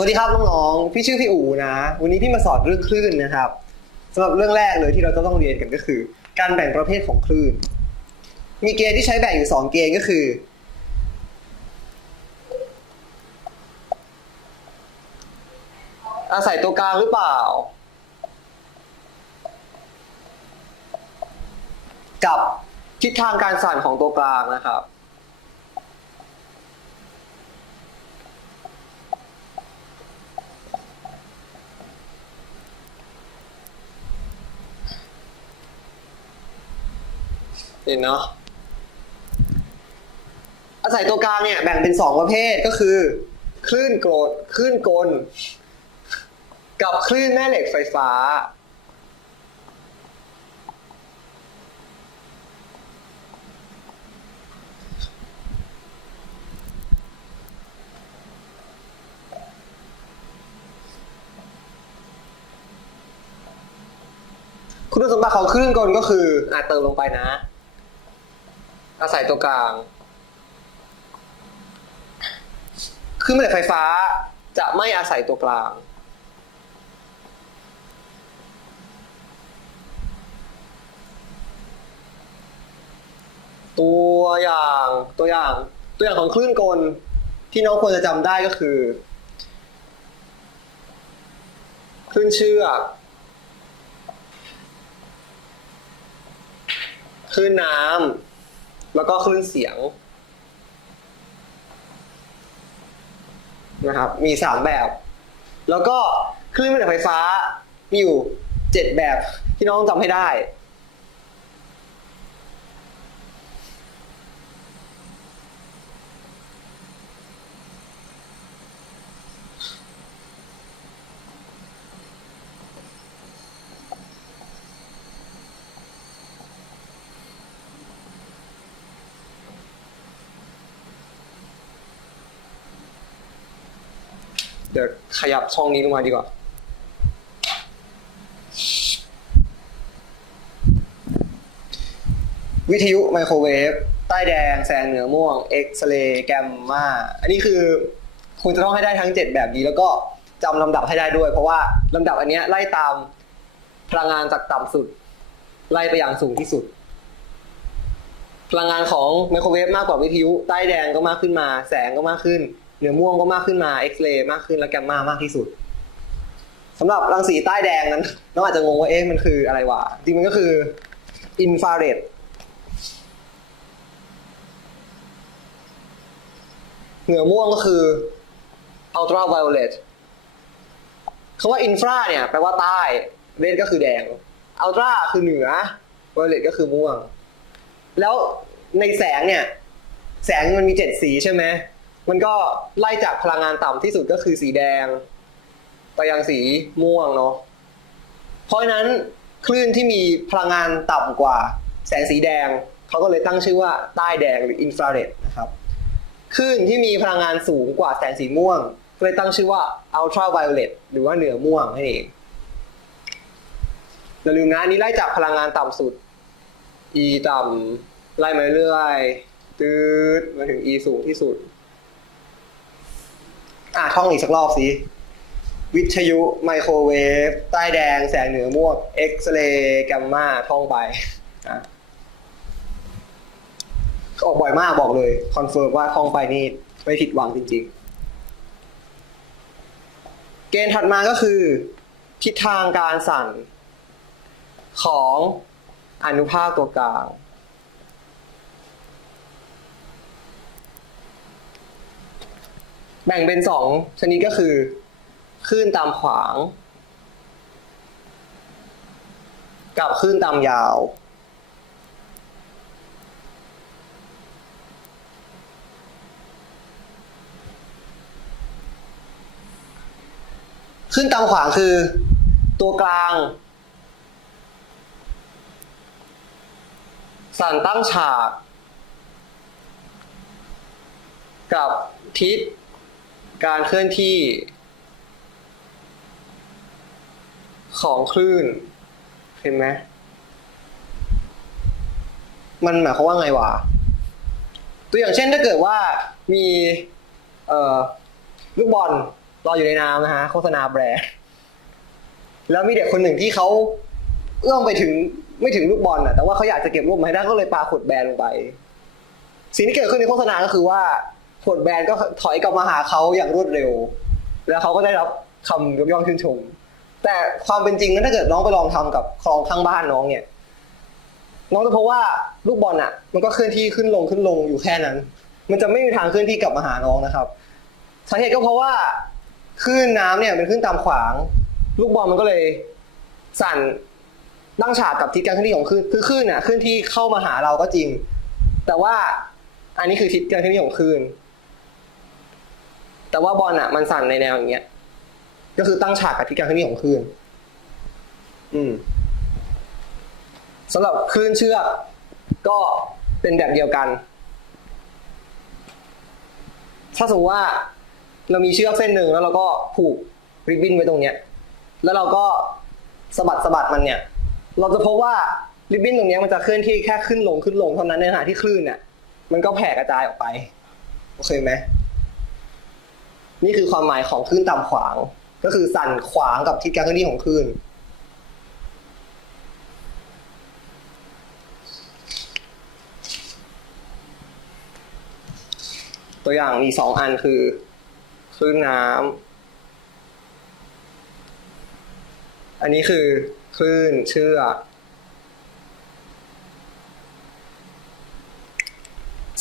สวัสดีครับน้องๆ พี่ชื่อพี่อู๋นะ วันนี้พี่มาสอนเรื่องคลื่นนะครับสำหรับเรื่องแรกเลยที่เราจะต้องเรียนกันก็คือ การแบ่งประเภทของคลื่น มีเกณฑ์ที่ใช้แบ่งอยู่สองเกณฑ์ก็คือ อาศัยตัวกลางหรือเปล่า กับทิศทางการสั่นของตัวกลางนะครับ เห็นเนาะอาศัยตัวกลางเนี่ยแบ่งเป็นสองประเภทก็คือ คลื่นโกรดคลื่นกล กับคลื่นแม่เหล็กไฟฟ้า คุณสมบัติของคลื่นกลก็คืออาจเติมลงไปนะ อาศัยตัวกลางคลื่นแม่เหล็กไฟฟ้าจะไม่อาศัยตัวกลาง ตัวอย่างตัวอย่างตัวอย่างของคลื่นกลที่น้องควรจะจำได้ก็คือ คลื่นเชือกคลื่นน้ำ แล้วก็คลื่นเสียงนะครับ มีสามแบบ แล้วก็คลื่นแม่เหล็กไฟฟ้ามีอยู่เจ็ดแบบที่น้องจำให้ได้ ขยับช่องนี้ลงมาดีกว่า วิทยุไมโครเวฟใต้แดงแสงเหนือม่วง เอ็กซเรย์แกมมาอันนี้คือคุณจะต้องให้ได้ทั้ง 7 แบบนี้แล้วก็จำลำดับให้ได้ด้วย เพราะว่าลำดับอันเนี้ยไล่ตามพลังงานจากต่ำสุด ไล่ไปอย่างสูงที่สุด พลังงานของไมโครเวฟมากกว่าวิทยุ ใต้แดงก็มากขึ้นมา แสงก็มากขึ้น เหนือม่วงก็มากขึ้นมาเอ็กซเรย์มากขึ้นและแกมมามากที่สุดสำหรับรังสีใต้แดงนั้นน้องอาจจะงงว่าเอ๊ะมันคืออะไรวะจริงมันก็คืออินฟราเรดเหนือม่วงก็คืออัลตราไวโอเลตคำว่าอินฟราเนี่ยแปลว่าใต้เรดก็คือแดงอัลตราคือเหนือไวโอเลตก็คือม่วง แล้วในแสงเนี่ย แสงมันมีเจ็ดสีใช่ไหม มันก็ไล่จากพลังงานต่ำที่สุดก็คือสีแดง ไปยังสีม่วงเนาะเพราะฉะนั้นคลื่นที่มีพลังงานต่ำกว่า แสงสีแดงเขาก็เลยตั้งชื่อว่าใต้แดงหรืออินฟราเรดนะครับคลื่นที่มีพลังงานสูงกว่าแสงสีม่วงก็เลยตั้งชื่อว่าอัลตราไวโอเลตหรือว่าเหนือม่วงนั่นเองอย่าลืมนะอันนี้ไล่จากพลังงานต่ำสุด E ต่ำไล่มาเรื่อยๆตืดมาถึง E สูงที่สุด อะท่องอีกสักรอบสิวิทยุไมโครเวฟใต้แดงแสงเหนือม่วงเอ็กซเรย์แกมมาท่องไปอะออกบ่อยมากบอกเลยคอนเฟิร์มว่าท่องไปนี่ไม่ผิดหวังจริง ๆ เกณฑ์ถัดมาก็คือ ทิศทางการสั่นของอนุภาคตัวกลาง แบ่งเป็นสองชนิดก็คือคลื่นตามขวาง กับคลื่นตามยาวคลื่นตามขวางคือตัวกลาง สั่นตั้งฉาก กับทิศ การเคลื่อนที่ ของคลื่น เห็นไหมมันหมายความว่าไงวะ ตัวอย่างเช่นถ้าเกิดว่ามีเอ่อลูกบอลลอยอยู่ในน้ำนะฮะโฆษณาแบรนด์แล้วมีเด็กคนหนึ่งที่เขาเอื้อมไปถึงไม่ถึงลูกบอลน่ะแต่ว่าเขาอยากจะเก็บลูกมาให้ได้ก็เลยปาขวดแบนลงไป สิ่งที่เกิดขึ้นในโฆษณาก็คือว่า ขวดแบนก็ถอยกลับมาหาเขาอย่างรวดเร็ว แล้วเขาก็ได้รับคำยกย่องชื่นชม แต่ความเป็นจริงนั้นถ้าเกิดน้องไปลองทำกับคลองข้างบ้านน้องเนี่ย น้องจะพบว่าลูกบอลอะ มันก็เคลื่อนที่ขึ้นลงขึ้นลงอยู่แค่นั้น มันจะไม่มีทางเคลื่อนที่กลับมาหาน้องนะครับสาเหตุก็เพราะว่าคลื่นน้ำเนี่ยเป็นคลื่นตามขวาง ลูกบอลมันก็เลย สั่นตั้งฉากกับทิศการเคลื่อนที่ของคลื่นคือคลื่นอะคลื่นที่เข้ามาหาเราก็จริง แต่ว่าอันนี้คือทิศการเคลื่อนที่ของคลื่น แต่ว่าบอลอะมันสั่นในแนวอย่างเงี้ย ก็คือตั้งฉากกับทิศการเคลื่อนที่ของคลื่น อืมสำหรับคลื่นเชือกก็เป็นแบบเดียวกัน ถ้าสมมติว่าเรามีเชือกเส้นหนึ่งแล้วเราก็ผูกริบบิ้นไว้ตรงเนี้ย แล้วเราก็สะบัดสะบัดมันเนี่ย เราจะพบว่าริบบิ้นตรงเนี้ยมันจะเคลื่อนที่แค่ขึ้นลงขึ้นลงเท่านั้นในขณะที่คลื่นเนี่ยมันก็แผ่กระจายออกไป โอเคไหม นี่คือความหมายของคลื่นต่ำขวาง ก็คือสั่นขวางกับทิศการเคลื่อนที่ของคลื่นตัวอย่างมีสองอันคือคลื่นน้ำอันนี้คือคลื่นเชือก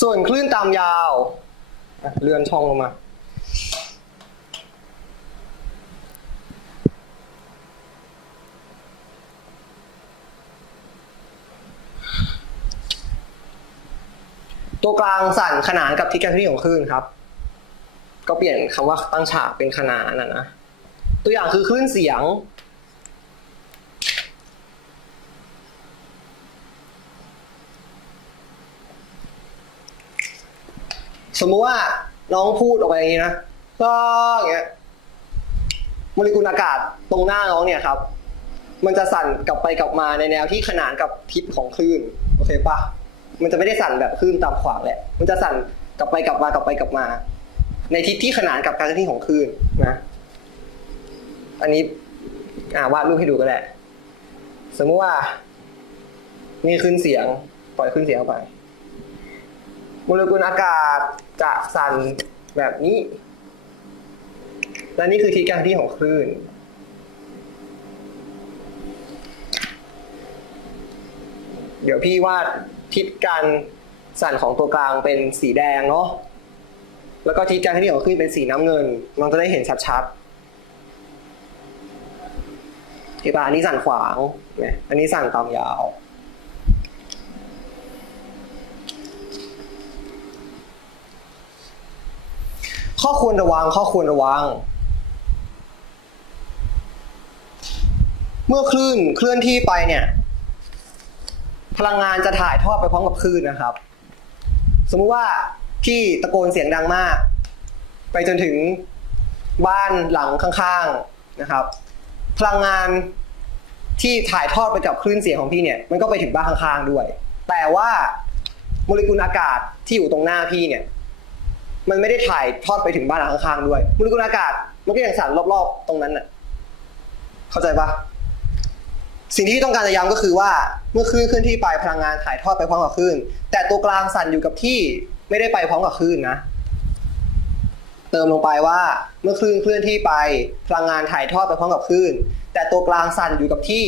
ส่วนคลื่นตามยาว เลื่อนช่องลงมา ตัวกลางสั่นขนานกับทิศการเคลื่อนที่ของคลื่นครับ ก็เปลี่ยนคำว่าตั้งฉากเป็นขนานนะนะตัวอย่างคือคลื่นเสียง สมมุติว่าน้องพูดออกไปอย่างนี้นะก็อย่างเงี้ยโมเลกุลอากาศตรงหน้าน้องเนี่ยครับมันจะสั่นกลับไปกลับมาในแนวที่ขนานกับทิศของคลื่น โอเคปะ มันจะไม่ได้สั่นแบบคลื่นตามขวางแหละ มันจะสั่นกลับไปกลับมากลับไปกลับมา ในทิศที่ขนานกับการเคลื่อนที่ของคลื่นนะ อันนี้อ่าวาดรูปให้ดูก็ได้สมมุติว่านี่ขึ้นเสียง ปล่อยขึ้นเสียงไปโมเลกุลอากาศจะสั่นแบบนี้ และนี่คือทิศการเคลื่อนที่ของคลื่น เดี๋ยวพี่วาด ทิศการสั่นของตัวกลางเป็นสีแดงเนาะแล้วก็ทิศการเคลื่อนที่ของคลื่นเป็นสีน้ำเงินน้องจะได้เห็นชัดๆเห็นปะอันนี้สั่นขวางเนี่ยอันนี้สั่นตามยาวข้อควรระวังข้อควรระวัง เมื่อคลื่นเคลื่อนที่ไปเนี่ย พลังงานจะถ่ายทอดไปพร้อมกับคลื่นนะครับ สมมุติว่าพี่ตะโกนเสียงดังมาก ไปจนถึงบ้านหลังข้างๆนะครับ พลังงานที่ถ่ายทอดไปกับคลื่นเสียงของพี่เนี่ยมันก็ไปถึงบ้านข้างๆด้วย แต่ว่าโมเลกุลอากาศที่อยู่ตรงหน้าพี่เนี่ย มันไม่ได้ถ่ายทอดไปถึงบ้านหลังข้างๆด้วยโมเลกุลอากาศมันก็ยังสั่นรอบๆ ตรงนั้นน่ะ เข้าใจปะ สิ่งที่ต้องการจะย้ำก็คือว่าเมื่อคลื่นเคลื่อนที่ไปพลังงานถ่ายทอดไปพร้อมกับคลื่น แต่ตัวกลางสั่นอยู่กับที่ไม่ได้ไปพร้อมกับคลื่นนะ เติมลงไปว่าเมื่อคลื่นเคลื่อนที่ไปพลังงานถ่ายทอดไปพร้อมกับคลื่น แต่ตัวกลางสั่นอยู่กับที่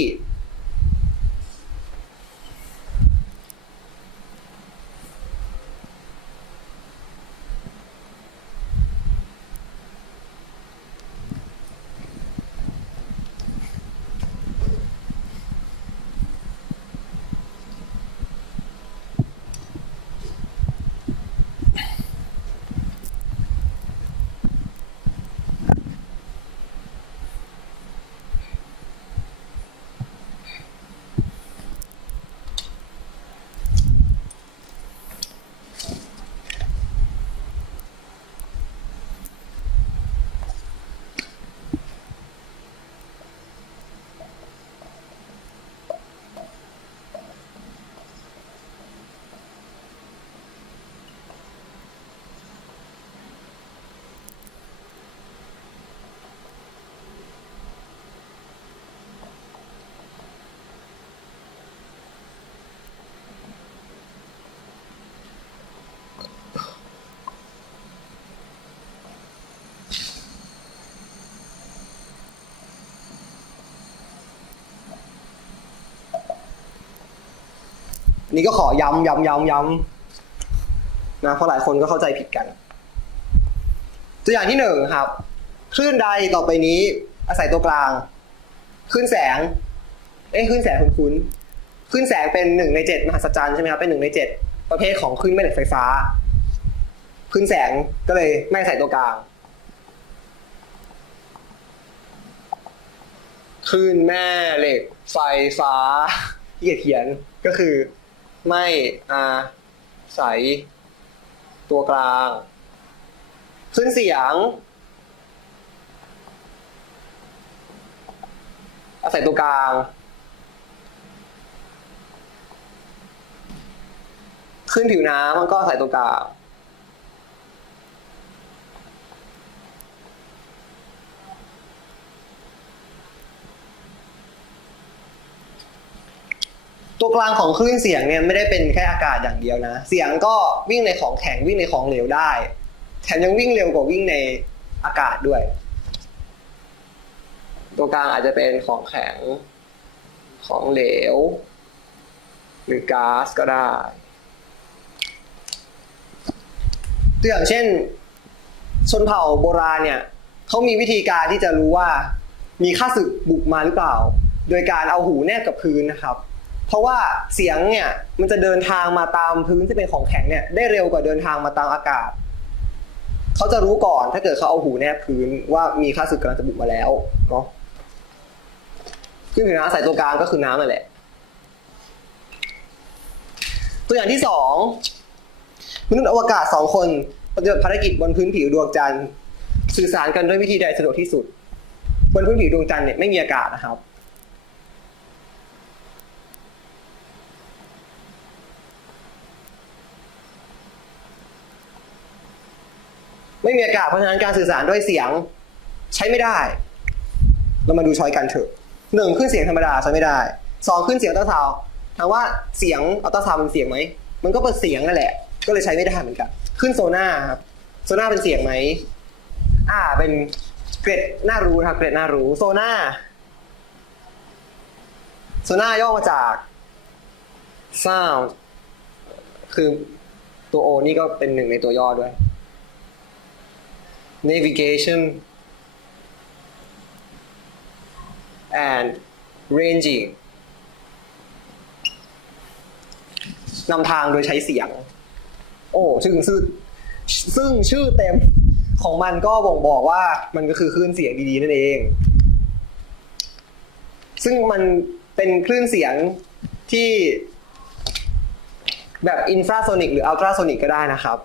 อันนี้ก็ขอย้ำย้ำย้ำย้ำนะเพราะหลายคนก็เข้าใจผิดกัน ตัวอย่างที่หนึ่งครับคลื่นใดต่อไปนี้ อาศัยตัวกลางคลื่นแสง เอ้ยคลื่นแสงคุณคุ้นๆคลื่นแสงเป็นหนึ่งในเจ็ดมหัศจรรย์ใช่ไหมครับเป็นหนึ่งในเจ็ดประเภทของคลื่นแม่เหล็กไฟฟ้าคลื่นแสงก็เลยไม่อาศัยตัวกลางคลื่นแม่เหล็กไฟฟ้าที่เกียจเขียนก็คือ ไม่อาศัยตัวกลาง ขึ้นเสียง อาศัยตัวกลาง ขึ้นผิวน้ำมันก็อาศัยตัวกลาง ตัวกลางของคลื่นเสียงเนี่ยไม่ได้เป็นแค่อากาศอย่างเดียวนะ เสียงก็วิ่งในของแข็งวิ่งในของเหลวได้ แถมยังวิ่งเร็วกว่าวิ่งในอากาศด้วย ตัวกลางอาจจะเป็นของแข็ง ของเหลว หรือก๊าซก็ได้ตัวอย่างเช่น ชนเผ่าโบราณเนี่ยเขามีวิธีการที่จะรู้ว่ามีข้าศึกบุกมาหรือเปล่า โดยการเอาหูแนบกับพื้นนะครับ เพราะว่าเสียงเนี่ยมันจะเดินทางมาตามพื้นที่เป็นของแข็งเนี่ยได้เร็วกว่าเดินทางมาตามอากาศ เขาจะรู้ก่อนถ้าเกิดเขาเอาหูแนบพื้นว่ามีข้าศึกกำลังจะบุกมาแล้วเนาะขึ้นผิวน้ำอาศัยตัวกลางก็คือน้ำนั่นแหละ ตัวอย่างที่สองมนุษย์อวกาศสองคนปฏิบัติภารกิจบนพื้นผิวดวงจันทร์สื่อสารกันด้วยวิธีใดสะดวกที่สุด บนพื้นผิวดวงจันทร์เนี่ยไม่มีอากาศนะครับ ไม่มีอากาศเพราะฉะนั้นการสื่อสารด้วยเสียงใช้ไม่ได้ เรามาดูช้อยกันเถอะหนึ่งขึ้นเสียงธรรมดาใช้ไม่ได้สองขึ้นเสียงอัลตราซาวถามว่าเสียงอัลตราซาวเป็นเสียงไหมมันก็เป็นเสียงนั่นแหละ ก็เลยใช้ไม่ได้เหมือนกัน ขึ้นโซน่าครับโซน่าเป็นเสียงไหมอ่าเป็นเกรดน่ารู้นะครับเกรดน่ารู้โซน่าโซน่าย่อมาจาก sound คือตัวโอนี่ก็เป็นหนึ่งในตัวย่อด้วย navigation and ranging นำทางโดยใช้เสียง โอ้ซึ่งซึ่งซึ่งชื่อเต็มของมันก็บ่งบอกว่ามันก็คือคลื่นเสียงดีๆ นั่นเอง ซึ่งมันเป็นคลื่นเสียงที่แบบอินฟราโซนิกหรืออัลตราโซนิกก็ได้นะครับ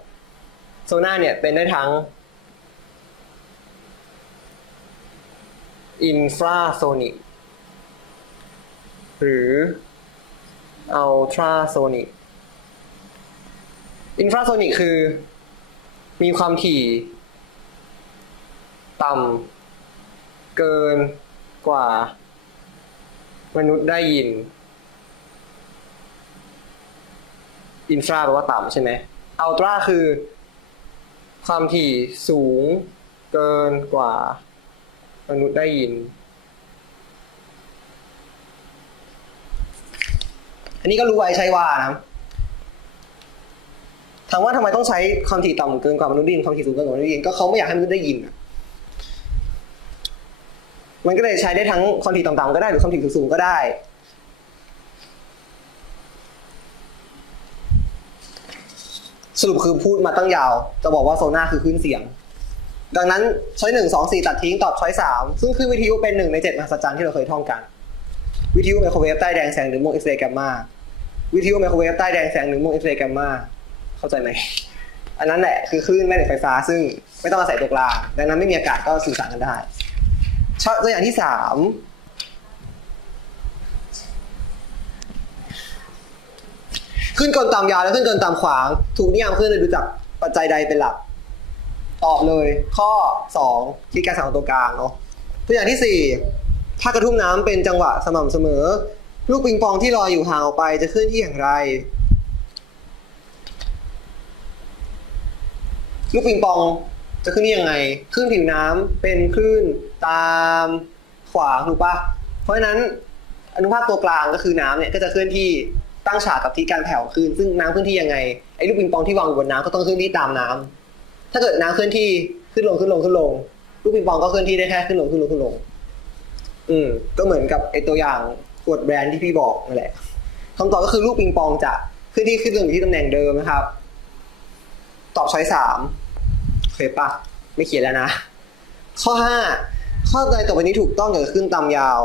โซน่าเนี่ยเป็นได้ทั้ง อินฟราโซนิกหรืออัลตราโซนิกอินฟราโซนิกคือ มีความถี่ ต่ำเกินกว่า มนุษย์ได้ยิน อินฟราแปลว่าต่ำใช่ไหมอัลตราคือ ความถี่สูงเกินกว่า มนุษย์ได้ยิน อันนี้ก็รู้ไว้ใช้ว่านะถามว่าทำไมต้องใช้ความถี่ต่ำเกินกว่ามนุษย์ได้ยินความถี่สูงเกินกว่ามนุษย์ได้ยินก็เขาไม่อยากให้มนุษย์ได้ยินอะมันก็เลยใช้ได้ทั้งความถี่ต่ำๆก็ได้หรือความถี่สูงๆก็ได้ สรุปคือพูดมาตั้งยาว จะบอกว่าโซน่าคือคลื่นเสียง ดังนั้นช้อยหนึ่งสองสี่ตัดทิ้งตอบช้อยสามซึ่งคือวิทยุเป็นหนึ่งในเจ็ดมหัศจรรย์ที่เราเคยท่องกัน วิทยุไมโครเวฟใต้แดงแสงหรือม่วงเอ็กซ์เรย์แกมมาวิทยุไมโครเวฟใต้แดงแสงหรือม่วงเอ็กซ์เรย์แกมมาเข้าใจไหมอันนั้นแหละคือคลื่นแม่เหล็กไฟฟ้า ซึ่งไม่ต้องอาศัยตัวกลางดังนั้นไม่มีอากาศก็สื่อสารกันได้ชตัวอย่างที่สามขึ้นกลตามยาวและขึ้นกลตามขวาง ถูกนิยามขึ้นโดยดูจากปัจจัยใดเป็นหลัก ตอบเลย ข้อสองที่การสั่งของตัวกลางเนาะตัวอย่างที่สี่ถ้ากระทุ่มน้ำเป็นจังหวะสม่ำเสมอ ลูกปิงปองที่ลอยอยู่ห่างออกไปจะเคลื่อนที่อย่างไร ลูกปิงปองจะขึ้นที่ยังไงคลื่นผิวน้ำเป็นคลื่นตามขวางถูกปะเพราะฉะนั้นอนุภาคตัวกลางก็คือน้ำเนี่ยก็จะเคลื่อนที่ตั้งฉากกับที่การแผ่วคลื่นซึ่งน้ำเคลื่อนที่ยังไงไอ้ลูกปิงปองที่วางอยู่บนน้ำก็ต้องเคลื่อนที่ตามน้ำ ถ้าเกิดน้ำเคลื่อนที่ขึ้นลงขึ้นลงขึ้นลงลูกปิงปองก็เคลื่อนที่ได้แค่ขึ้นลงขึ้นลงขึ้นลง อืม ก็เหมือนกับไอตัวอย่างขวดแบรนด์ที่พี่บอกนั่นแหละคำตอบก็คือลูกปิงปองจะเคลื่อนที่ขึ้นลงอยู่ที่ตำแหน่งเดิมนะครับ ตอบช้อยสามเคปะไม่เขียนแล้วนะ ข้อห้าข้อใดต่อไปนี้ถูกต้องเกิดขึ้นตามยาว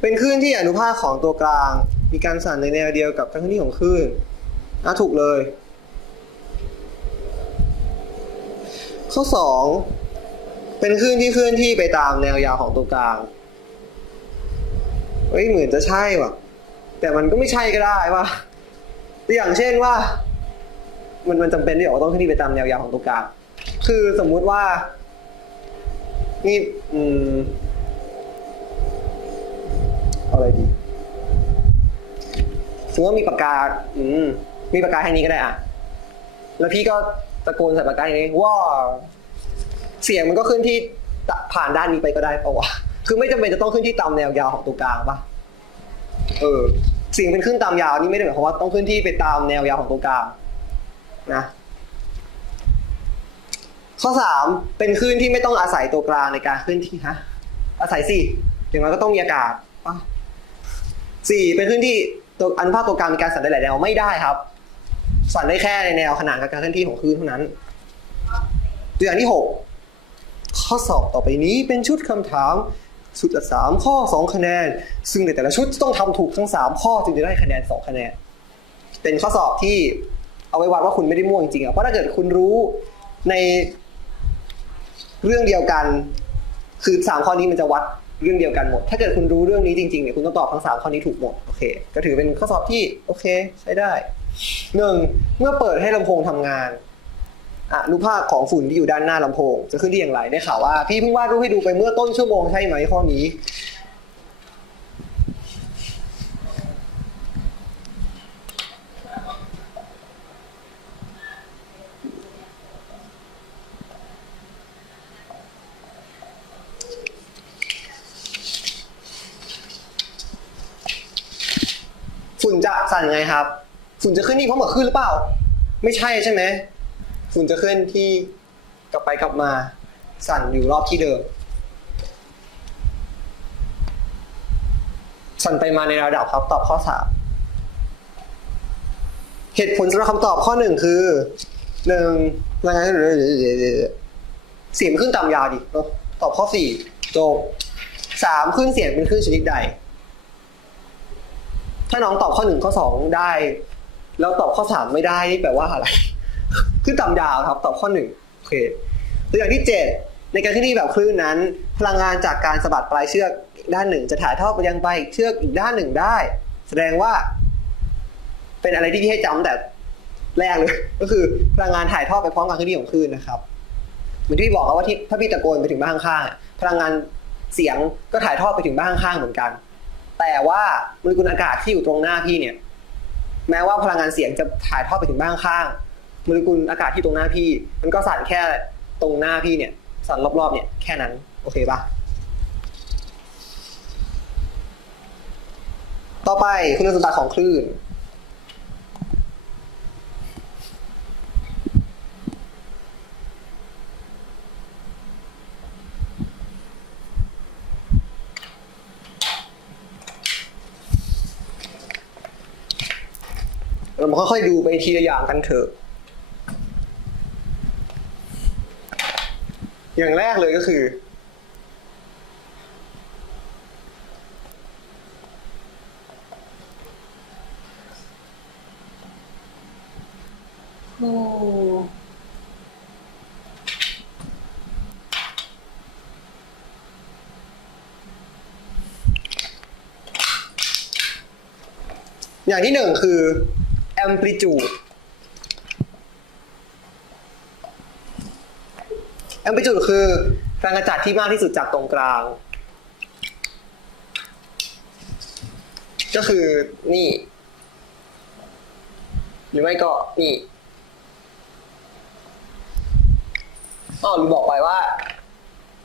เป็นคลื่นที่อนุภาคของตัวกลาง มีการสั่นในแนวเดียวกับการเคลื่อนที่ของคลื่นอะถูกเลย ข้อสองเป็นคลื่นที่เคลื่อนที่ไปตามแนวยาวของตัวกลางเฮ้ยเหมือนจะใช่ว่ะ แต่มันก็ไม่ใช่ก็ได้ว่ะตัวอย่างเช่นว่า มันมันจำเป็นที่บอกว่าต้องเคลื่อนที่ไปตามแนวยาวของตัวกลาง คือสมมุติว่า นี่อืมอะไรดีสมมติว่ามีปากกา อืม มีปากกาแค่นี้ก็ได้อะ แล้วพี่ก็ ตะโกนใส่ปากกาอย่างนี้ว้าเสียงมันก็ขึ้นที่ผ่านด้านนี้ไปก็ได้ปะวะคือไม่จำเป็นจะต้องขึ้นที่ตามแนวยาวของตัวกลางปะเออเสียงเป็นขึ้นตามยาวนี่ไม่ได้หมายความว่าต้องขึ้นที่ไปตามแนวยาวของตัวกลางนะข้อสามเป็นคลื่นที่ไม่ต้องอาศัยตัวกลางในการเคลื่อนที่ฮะอาศัยสิอย่างน้อยก็ต้องมีอากาศปะสี่เป็นคลื่นที่ตัวอนุภาคตัวกลางมีการสั่นได้หลายแนวไม่ได้ครับ สั่นได้แค่ในแนวขนานกับการเคลื่อนที่ของคลื่นเท่านั้น ตัวอย่างที่หกข้อสอบต่อไปนี้เป็นชุดคำถามชุดละสามข้อสองคะแนน ซึ่งในแต่ละชุดต้องทำถูกทั้งสามข้อจึงจะได้คะแนนสองคะแนน เป็นข้อสอบที่เอาไว้วัดว่าคุณไม่ได้มั่วจริงๆอะเพราะถ้าเกิดคุณรู้ในเรื่องเดียวกัน คือสามข้อนี้มันจะวัดเรื่องเดียวกันหมด ถ้าเกิดคุณรู้เรื่องนี้จริงๆเนี่ยคุณต้องตอบทั้งสามข้อนี้ถูกหมด โอเค ก็ถือเป็นข้อสอบที่ โอเค ใช้ได้ หนึ่งเมื่อเปิดให้ลำโพงทำงานอนุภาคของฝุ่นที่อยู่ด้านหน้าลำโพง จะขึ้นที่อย่างไรได้ข่าวว่าพี่เพิ่งวาดรูปให้ดูไปเมื่อต้นชั่วโมงใช่ไหมข้อนี้ ฝุ่นจะสั่นไงครับ ฝุ่นจะขึ้นที่เพร้อมกับคลื่นหรือเปล่า ไม่ใช่ใช่ไหมฝุ่นจะเคลื่อนที่กลับไปกลับมา สั่นอยู่รอบที่เดิม สั่นไปมาในระดับครับตอบข้อสามเหตุผลสำหรับคำตอบข้อหนึ่งคือหนึ่งรายงานเสียงขึ้นต่ำยาวดิตอบข้อสี่จบสามขึ้นเสียงเป็นคลื่นชนิดใด ถ้าน้องตอบข้อหนึ่งข้อสองได้ แล้วตอบข้อสามไม่ได้นี่แปลว่าอะไรขึ้นต่ำยาวครับ ตอบข้อหนึ่งโอเคตัวอย่างที่เจ็ดในการเคลื่อนที่แบบคลื่นนั้น พลังงานจากการสะบัดปลายเชือกด้านหนึ่ง จะถ่ายทอดไปยังปลายเชือกอีกด้านหนึ่งได้ แสดงว่า เป็นอะไรที่พี่ให้จำแต่แรกเลย ก็คือพลังงานถ่ายทอดไปพร้อมการเคลื่อนที่ของคลื่นนะครับเหมือนที่พี่บอกครับว่าที่ถ้าพี่ตะโกนไปถึงบ้านข้างๆพลังงานเสียงก็ถ่ายทอดไปถึงบ้านข้างๆเหมือนกัน แต่ว่าโมเลกุลอากาศที่อยู่ตรงหน้าพี่เนี่ย แม้ว่าพลังงานเสียงจะถ่ายทอดไปถึงบ้านข้างโมเลกุลอากาศที่ตรงหน้าพี่ มันก็สั่นแค่ตรงหน้าพี่เนี่ยสั่นรอบๆเนี่ยแค่นั้นโอเคปะต่อไปคุณสมบัติของคลื่น เรามาค่อยๆดูไปทีละอย่างกันเถอะ อย่างแรกเลยก็คืออย่างที่หนึ่งคือ amplitude amplitude คือแรงกระจัดที่มากที่สุดจากตรงกลาง ก็คือนี่ หรือไม่ก็นี่อ๋อลืมบอกไปว่า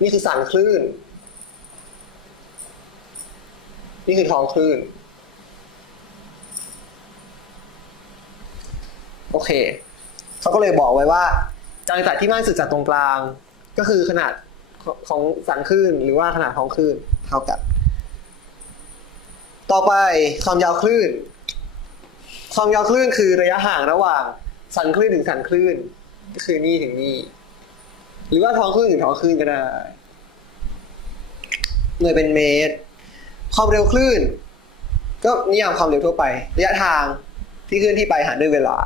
นี่คือสันคลื่น นี่คือท้องคลื่น โอ เคเขาก็เลยบอกไว้ว่าจางจัดที่มากสุดจากตรงกลาง ก็คือขนาดของสันคลื่นหรือว่าขนาดของคลื่นเท่ากัน ต่อไปความยาวคลื่น ความยาวคลื่นคือระยะห่างระหว่างสันคลื่นถึงสันคลื่นก็คือนี่ถึงนี่หรือว่าท้องคลื่นถึงท้องคลื่นก็ได้หน่วยเป็นเมตร ความเร็วคลื่น ก็นิยามความเร็วทั่วไป ระยะทางที่เคลื่อนที่ไปหารด้วยเวลา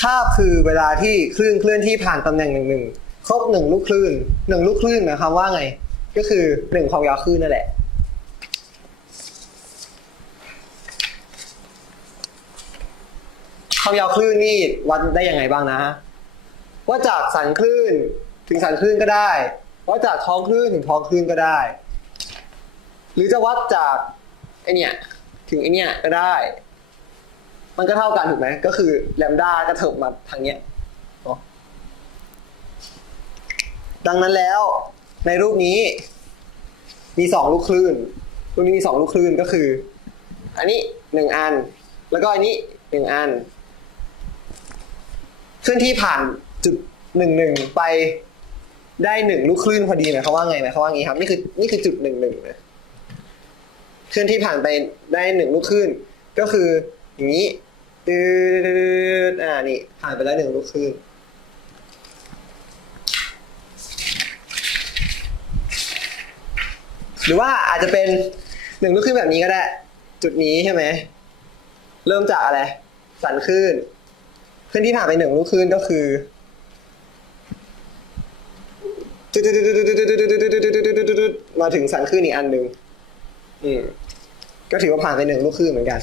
คาบคือเวลาที่คลื่นเคลื่อนที่ผ่านตำแหน่งหนึ่งหนึ่งครบหนึ่งลูกคลื่นหนึ่งลูกคลื่นหมายความว่าไง ก็คือหนึ่งความยาวคลื่นนั่นแหละความยาวคลื่นนี่วัดได้ยังไงบ้างนะว่าจากสันคลื่นถึงสันคลื่นก็ได้ ว่าจากท้องคลื่นถึงท้องคลื่นก็ได้ หรือจะวัดจากไอเนี่ยถึงไอเนี่ยก็ได้ มันก็เท่ากันถูกไหมก็คือแลมด้าก็เถิบมาทางเนี้ยดังนั้นแล้วในรูปนี้มีสองลูกคลื่น รูปนี้มีสองลูกคลื่นก็คือ อันนี้หนึ่งอัน แล้วก็อันนี้หนึ่งอันเคลื่อนที่ผ่านจุดหนึ่งหนึ่งไปได้หนึ่งลูกคลื่นพอดีหมายความว่าไงหมายความว่างี้ครับนี่คือนี่คือจุดหนึ่งหนึ่งนะเคลื่อนที่ผ่านไปได้หนึ่งลูกคลื่น ก็คืออย่างนี้ ตืดอ่านี่ผ่านไปแล้วหนึ่งลูกคลื่นหรือว่าอาจจะเป็นหนึ่งลูกคลื่นแบบนี้ก็ได้ จุดนี้ใช่ไหม เริ่มจากอะไร สันคลื่นคลื่นที่ผ่านไปหนึ่งลูกคลื่นก็คือมาถึงสันคลื่นอีกอันหนึ่งอืมก็ถือว่าผ่านไปหนึ่งลูกคลื่นเหมือนกัน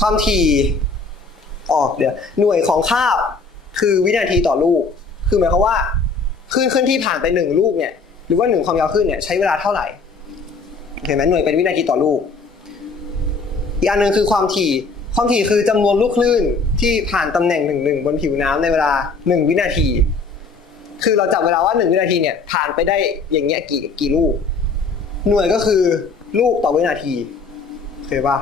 ความถี่ออกเดี๋ยวหน่วยของคาบคือวินาทีต่อลูก คือหมายความว่าคลื่นเคลื่อนที่ผ่านไปหนึ่งลูกเนี่ยหรือว่าหนึ่งความยาวคลื่นเนี่ยใช้เวลาเท่าไหร่เห็นไหมหน่วยเป็นวินาทีต่อลูก อีกอันหนึ่งคือความถี่ ความถี่คือจำนวนลูกคลื่นที่ผ่านตำแหน่งหนึ่งหนึ่งบนผิวน้ำในเวลาหนึ่งวินาที คือเราจับเวลาว่าหนึ่งวินาทีเนี่ยผ่านไปได้อย่างเงี้ยกี่กี่ลูก หน่วยก็คือลูกต่อวินาทีโอเคป่ะ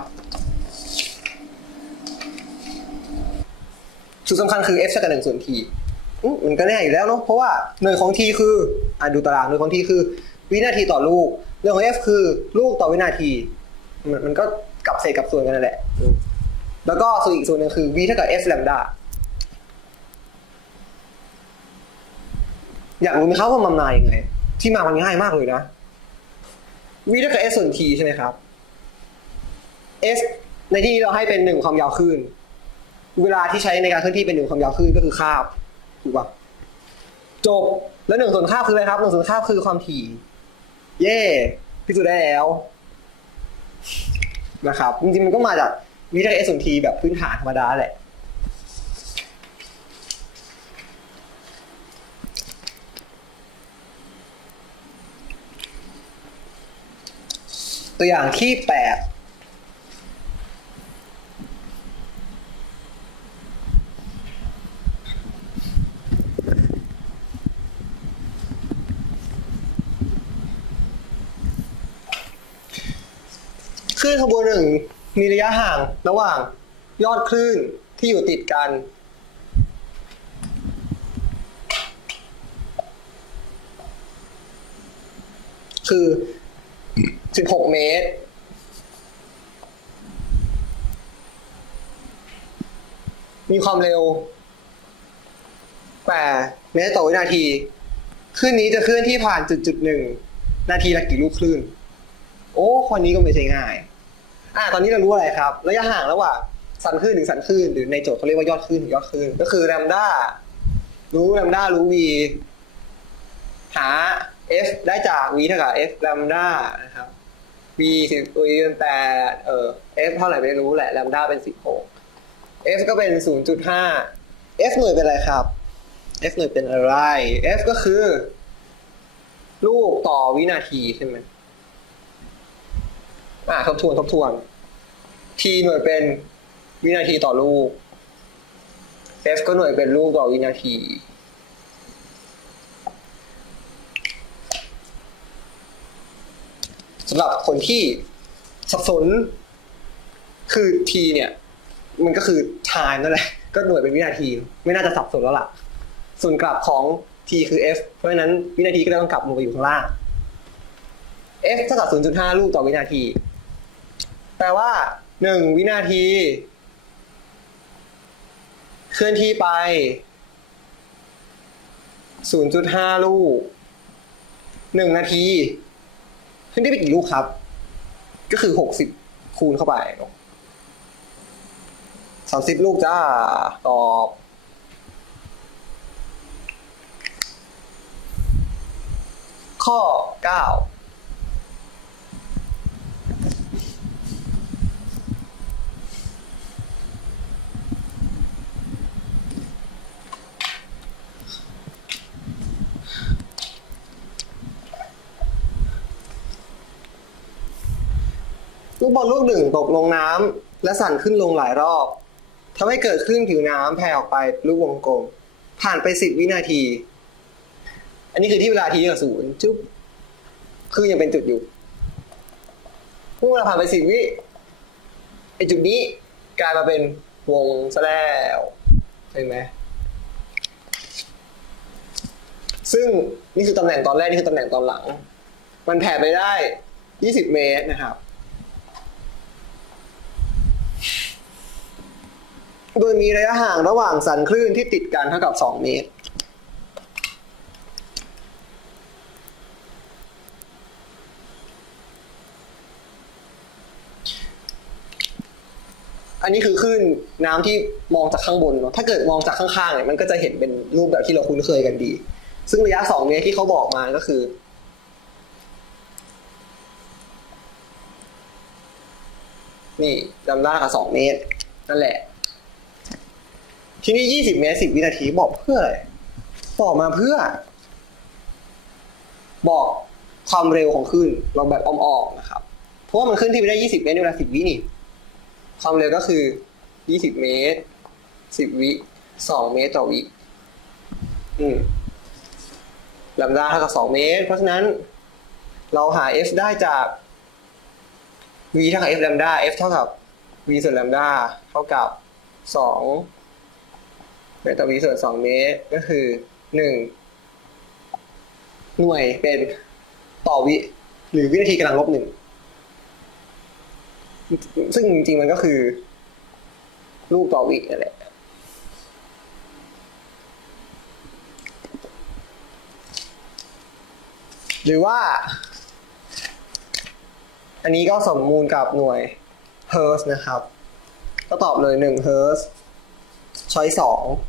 จุดสำคัญคือ f เท่ากับหนึ่งส่วน t มันก็แน่อยู่แล้วเนาะเพราะว่าหน่วยของ t คืออะดูตารางหน่วยของ t คือ วินาทีต่อลูกหน่วยของ f คือลูกต่อวินาที มันมันก็กลับเศษกลับส่วนกันนั่นแหละ แล้วก็ส่วนอีกส่วนหนึ่งคือ v เท่ากับ f แลมดาอยากรู้ไหมครับว่ามันมาอย่างไง ที่มามันง่ายมากเลยนะ v เท่ากับ s ส่วน t ใช่ไหมครับ s ในที่นี้เราให้เป็นหนึ่งความยาวคลื่น เวลาที่ใช้ในการเคลื่อนที่เป็นหนึ่งความยาวคลื่นก็คือคาบถูกปะจบแล้วหนึ่งส่วนคาบคืออะไรครับหนึ่งส่วนคาบคือความถี่ เย่พิสูจน์ได้แล้วนะครับจริงๆมันก็มาจากวิธี s ส่วน t แบบพื้นฐานธรรมดาแหละ ตัวอย่างที่แปด ลื่นขบวนหนึ่งมีระยะห่างระหว่าง ยอดคลื่นที่อยู่ติดกัน คือ 16 เมตร มีความเร็ว8เมตรต่อวินาทีคลื่นนี้จะเคลื่อนที่ผ่านจุดจุดหนึ่งนาทีละกี่ลูกคลื่น โอ้ข้อนี้ก็ไม่ใช่ง่าย อ่าตอนนี้เรารู้อะไรครับระยะห่างระหว่างสันคลื่นถึงสันคลื่นหรือในโจทย์เขาเรียกว่ายอดคลื่นถึงยอดคลื่นก็คือแลมด้ารู้แลมด้ารู้ v หา f ได้จาก v เท่ากับ f แลมด้านะครับ v สิบตัวเป็นแปดเออ f เท่าไหร่ไม่รู้แหละแลมด้าเป็นสิบหก f ก็เป็นศูนย์จุดห้า f หน่วยเป็นอะไรครับ f หน่วยเป็นอะไร f ก็คือ ลูกต่อวินาทีใช่ไหม อ่าทบทวนทบทวน t หน่วยเป็นวินาทีต่อลูก f ก็หน่วยเป็นลูกต่อวินาทีสำหรับคนที่สับสน คือ t เนี่ย มันก็คือ time นั่นแหละ ก็หน่วยเป็นวินาที ไม่น่าจะสับสนแล้วล่ะ ส่วนกลับของ t คือ f เพราะฉะนั้นวินาทีก็เลยต้องกลับลงไปอยู่ข้างล่าง f เท่ากับ0.5 ลูกต่อวินาที แปลว่า1วินาที เคลื่อนที่ไป 0.5 ลูก 1 นาที เคลื่อนที่ไปกี่ลูกครับ ก็คือ 60 คูณเข้าไปสามสิบลูกจ้า ตอบข้อ 9 ลูกบอลลูกหนึ่งตกลงน้ำและสั่นขึ้นลงหลายรอบทำให้เกิดคลื่นผิวน้ำแผ่ออกไปลูกวงกลม ผ่านไปสิบวินาที อันนี้คือที่เวลาทีกับศูนย์จุ๊บคือยังเป็นจุดอยู่เมื่อเวลาผ่านไปสิบวิไอจุดนี้กลายมาเป็นวงซะแล้วเห็นไหมซึ่งนี่คือตำแหน่งตอนแรกนี่คือตำแหน่งตอนหลัง มันแผ่ไปได้ 20 เมตรนะครับ โดยมีระยะห่างระหว่างสันคลื่นที่ติดกันเท่ากับ 2 เมตร อันนี้คือคลื่นน้ำที่มองจากข้างบนเนาะ ถ้าเกิดมองจากข้างๆเนี่ยมันก็จะเห็นเป็นรูปแบบที่เราคุ้นเคยกันดี ซึ่งระยะ 2 เมตรที่เขาบอกมาก็คือนี่จำได้ค่ะ2เมตร นั่นแหละ ทีนี้20เมตร10วินาทีบอกเพื่ออะไรบอกมาเพื่อ บอกความเร็วของคลื่นเราแบบอ้อมๆนะครับ เพราะว่ามันขึ้นที่ไปได้20เมตรในเวลา10วินี่ความเร็วก็คือ20เมตร10วิ2เมตรต่อวิอืมลำดาเท่ากับ2เมตร เพราะฉะนั้น เราหา f ได้จาก v เท่ากับ f ลมดา f เท่ากับ v ส่วนลมดาเท่ากับ2เม ตรต่อ v ส่วน2เมตรก็คือ1หน่วยเป็นต่อวิ หรือวินาทีกำลังลบหนึ่งซึ่งจริงๆมันก็คือ ลูกต่อวินั่นแหละหรือว่า อันนี้ก็สมมูลกับหน่วย Hertz นะครับ ก็ตอบเลย1 Hertz ช้อย2